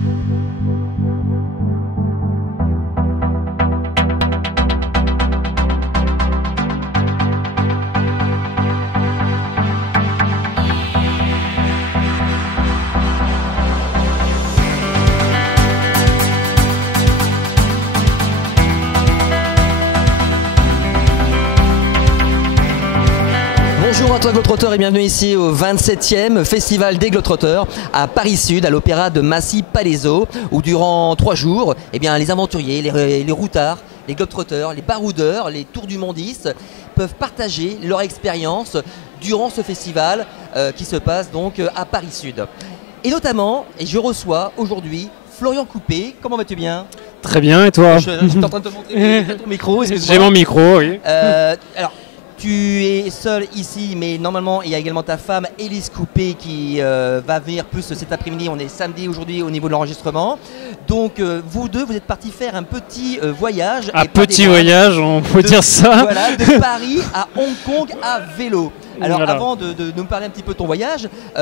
Bonjour à toi Globetrotter et bienvenue ici au 27e Festival des Globetrotters à Paris Sud, à l'Opéra de Massy-Palaiseau, où durant 3 jours, les aventuriers, les routards, les Globetrotters, les baroudeurs, les tours du mondistes peuvent partager leur expérience durant ce festival qui se passe donc à Paris Sud. Et notamment, je reçois aujourd'hui Florian Coupé. Comment vas-tu bien? Très bien, et toi? Je suis en train de te montrer ton micro. J'ai mon micro, oui. Alors, tu es seul ici, mais normalement il y a également ta femme Élise Coupé qui va venir plus cet après-midi. On est samedi aujourd'hui au niveau de l'enregistrement. Donc vous deux, vous êtes partis faire un petit voyage. Un petit voyage, on peut dire ça. Voilà, de Paris à Hong Kong à vélo. Alors voilà. Avant de nous parler un petit peu de ton voyage, tu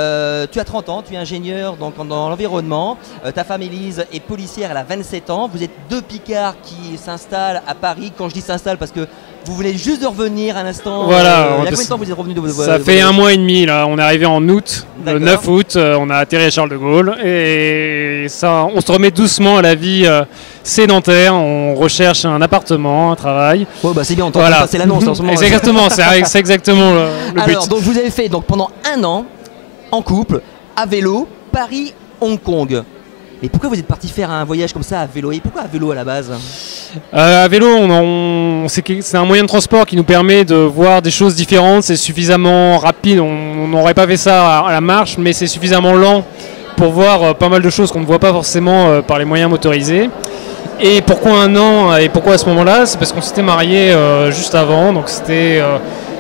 as 30 ans, tu es ingénieur dans l'environnement. Ta femme Élise est policière, elle a 27 ans. Vous êtes deux Picards qui s'installent à Paris. Quand je dis s'installent, parce que vous venez juste de revenir un instant. Voilà. Il y a combien de temps vous êtes revenu de Ça fait 1 mois et demi là. On est arrivé en août, le 9 août. On a atterri à Charles de Gaulle et ça, on se remet doucement à la vie sédentaire. On recherche un appartement, un travail. Ouais, bah c'est bien. On t'en passer l'annonce en ce moment. Exactement. C'est exactement le but. Alors donc vous avez fait donc pendant 1 an en couple à vélo Paris-Hong Kong. Et pourquoi vous êtes parti faire un voyage comme ça à vélo? Et pourquoi à vélo à la base? À vélo, c'est un moyen de transport qui nous permet de voir des choses différentes. C'est suffisamment rapide, on n'aurait pas fait ça à la marche, mais c'est suffisamment lent pour voir pas mal de choses qu'on ne voit pas forcément par les moyens motorisés. Et pourquoi 1 an et pourquoi à ce moment-là? C'est parce qu'on s'était mariés juste avant, donc c'était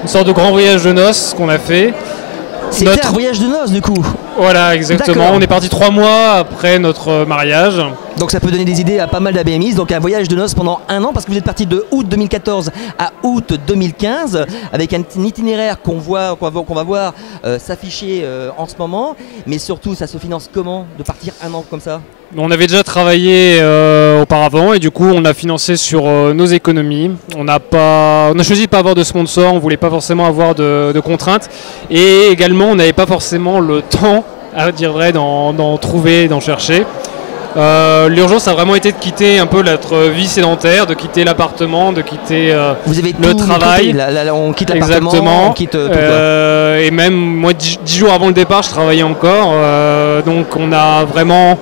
une sorte de grand voyage de noces qu'on a fait. C'était un voyage de noces du coup. Voilà, exactement. On est parti 3 mois après notre mariage. Donc ça peut donner des idées à pas mal d'ABMistes. Donc un voyage de noces pendant 1 an, parce que vous êtes parti de août 2014 à août 2015 avec un itinéraire qu'on va voir s'afficher en ce moment. Mais surtout, ça se finance comment de partir 1 an comme ça? On avait déjà travaillé auparavant et du coup on a financé sur nos économies. On a choisi de ne pas avoir de sponsor, on ne voulait pas forcément avoir de contraintes. Et également on n'avait pas forcément le temps, à dire vrai, d'en trouver, d'en chercher. L'urgence a vraiment été de quitter un peu notre vie sédentaire, de quitter l'appartement, de quitter Vous avez le travail. On quitte l'appartement, on quitte tout. Et même moi 10 jours avant le départ je travaillais encore. Donc on a vraiment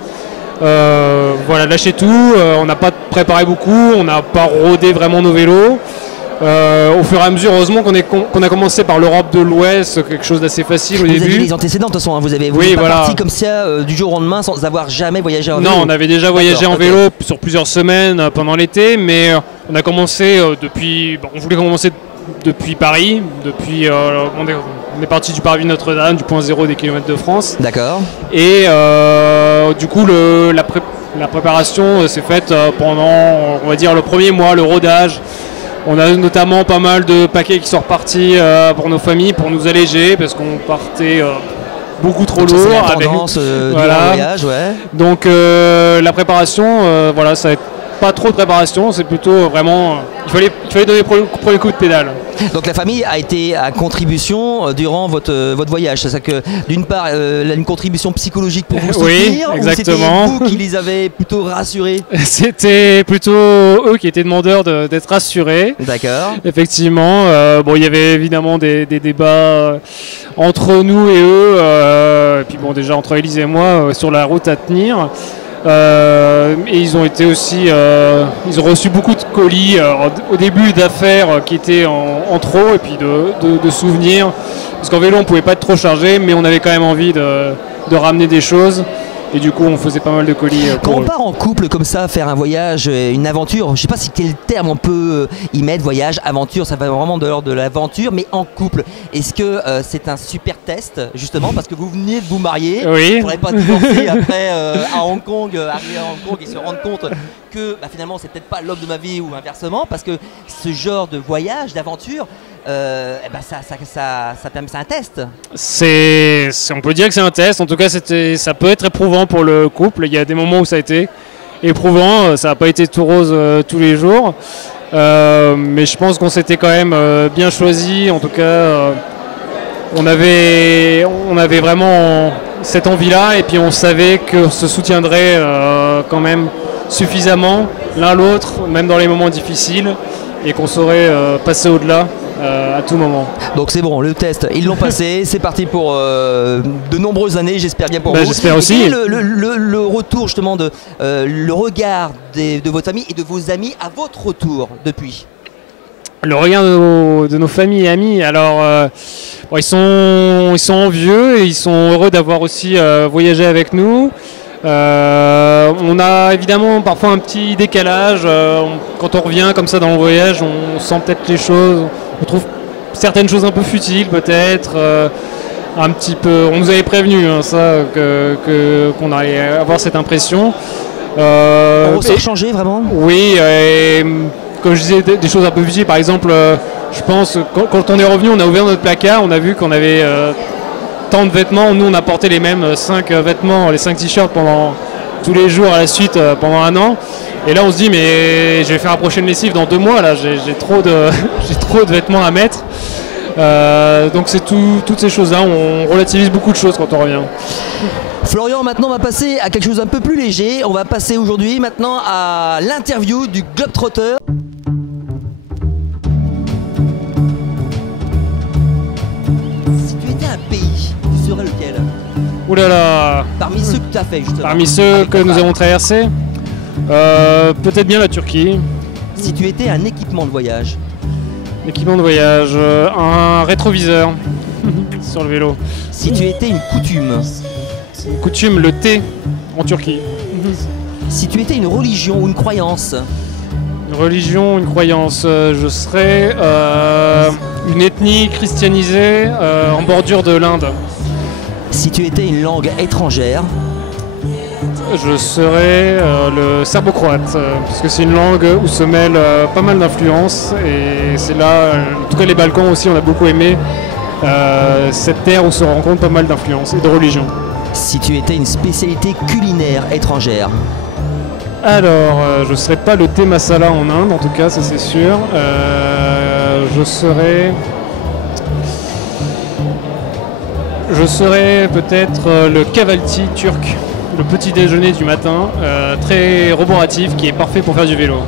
lâché tout. On n'a pas préparé beaucoup, on n'a pas rodé vraiment nos vélos. Au fur et à mesure, heureusement qu'on a commencé par l'Europe de l'Ouest, quelque chose d'assez facile au début. Vous avez les antécédents de toute façon, vous êtes pas parti comme ça du jour au lendemain sans avoir jamais voyagé en vélo. Non, on avait déjà voyagé en vélo sur plusieurs semaines pendant l'été, mais on a commencé on voulait commencer depuis Paris, on est parti du parvis Notre-Dame, du point zéro des kilomètres de France. D'accord. Et du coup, la préparation s'est faite pendant, on va dire, le premier mois, le rodage. On a notamment pas mal de paquets qui sont repartis pour nos familles, pour nous alléger, parce qu'on partait beaucoup trop lourd. C'est la tendance du voyage, ouais. Donc la préparation, ça va être pas trop de préparation, c'est plutôt vraiment... Il fallait donner le premier coup de pédale. Donc la famille a été à contribution durant votre voyage. C'est ça que d'une part une contribution psychologique pour vous soutenir, oui, exactement. Ou c'était vous qui les avez plutôt rassurés? C'était plutôt eux qui étaient demandeurs d'être rassurés. D'accord. Effectivement. Il y avait évidemment des débats entre nous et eux. Et puis déjà entre Élise et moi sur la route à tenir. Et ils ont été aussi, ils ont reçu beaucoup de colis au début d'affaires qui étaient en trop et puis de souvenirs, parce qu'en vélo on pouvait pas être trop chargé, mais on avait quand même envie de ramener des choses. Et du coup, on faisait pas mal de colis. Quand on part en couple comme ça, faire un voyage, une aventure, je sais pas si quel terme on peut y mettre, voyage, aventure, ça va vraiment de l'ordre de l'aventure, mais en couple. Est-ce que c'est un super test, justement, parce que vous venez de vous marier, oui. Vous n'aurez pas divorcé après à Hong Kong, arriver à Hong Kong et se rendre compte que finalement c'est peut-être pas l'homme de ma vie ou inversement, parce que ce genre de voyage, d'aventure, c'est un test. On peut dire que c'est un test. En tout cas, ça peut être éprouvant pour le couple. Il y a des moments où ça a été éprouvant. Ça n'a pas été tout rose tous les jours. Mais je pense qu'on s'était quand même bien choisi. En tout cas, on avait vraiment cette envie-là. Et puis on savait qu'on se soutiendrait quand même suffisamment l'un l'autre, même dans les moments difficiles. Et qu'on saurait passer au-delà à tout moment. Donc c'est bon, le test, ils l'ont passé, c'est parti pour de nombreuses années, j'espère bien pour vous. J'espère aussi. Et le retour justement le regard de votre famille et de vos amis à votre retour depuis. Le regard de nos familles et amis, alors ils sont envieux et ils sont heureux d'avoir aussi voyagé avec nous. On a évidemment parfois un petit décalage, quand on revient comme ça dans le voyage, on sent peut-être les choses, on trouve certaines choses un peu futiles peut-être, un petit peu, on nous avait prévenu qu'on allait avoir cette impression. On ressort changé vraiment. Oui, comme je disais, des choses un peu futiles, par exemple, je pense quand on est revenu, on a ouvert notre placard, on a vu qu'on avait tant de vêtements. Nous on a porté les mêmes 5 vêtements, les 5 t-shirts pendant tous les jours à la suite pendant un an, et là on se dit mais je vais faire la prochaine lessive dans 2 mois, là j'ai trop de vêtements à mettre, donc c'est toutes ces choses là, on relativise beaucoup de choses quand on revient. Florian, maintenant on va passer à quelque chose d'un peu plus léger, on va passer aujourd'hui maintenant à l'interview du Globetrotter. Lequel? Ouh là là. Parmi ceux que tu as fait justement. Parmi ceux que nous avons traversés, peut-être bien la Turquie. Si tu étais un équipement de voyage. Équipement de voyage, un rétroviseur sur le vélo. Si tu étais une coutume. Une coutume, le thé en Turquie. Si tu étais une religion ou une croyance. Une religion, une croyance, je serais une ethnie christianisée en bordure de l'Inde. Si tu étais une langue étrangère. Je serais le serbo-croate, parce que c'est une langue où se mêlent pas mal d'influences, et c'est là, en tout cas les Balkans aussi, on a beaucoup aimé cette terre où se rencontrent pas mal d'influences et de religions. Si tu étais une spécialité culinaire étrangère. Alors, je ne serais pas le thé masala en Inde, en tout cas, ça c'est sûr. Je serais peut-être le kavalti turc, le petit déjeuner du matin, très roboratif, qui est parfait pour faire du vélo.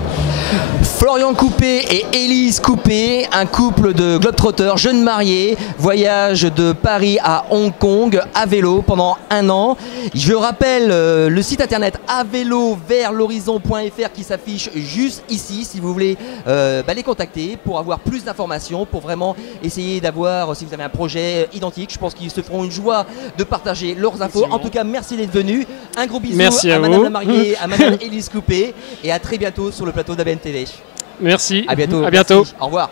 Florian Coupé et Élise Coupé, un couple de globetrotters jeunes mariés, voyage de Paris à Hong Kong à vélo pendant 1 an. Je rappelle le site internet aveloversl'horizon.fr qui s'affiche juste ici si vous voulez les contacter pour avoir plus d'informations, pour vraiment essayer d'avoir, si vous avez un projet identique, je pense qu'ils se feront une joie de partager leurs infos. En tout cas, merci d'être venus. Un gros bisou à Madame la mariée, à Madame Élise Coupé, et à très bientôt sur le plateau d'ABN TV. Merci. À bientôt. À bientôt. Merci. Au revoir.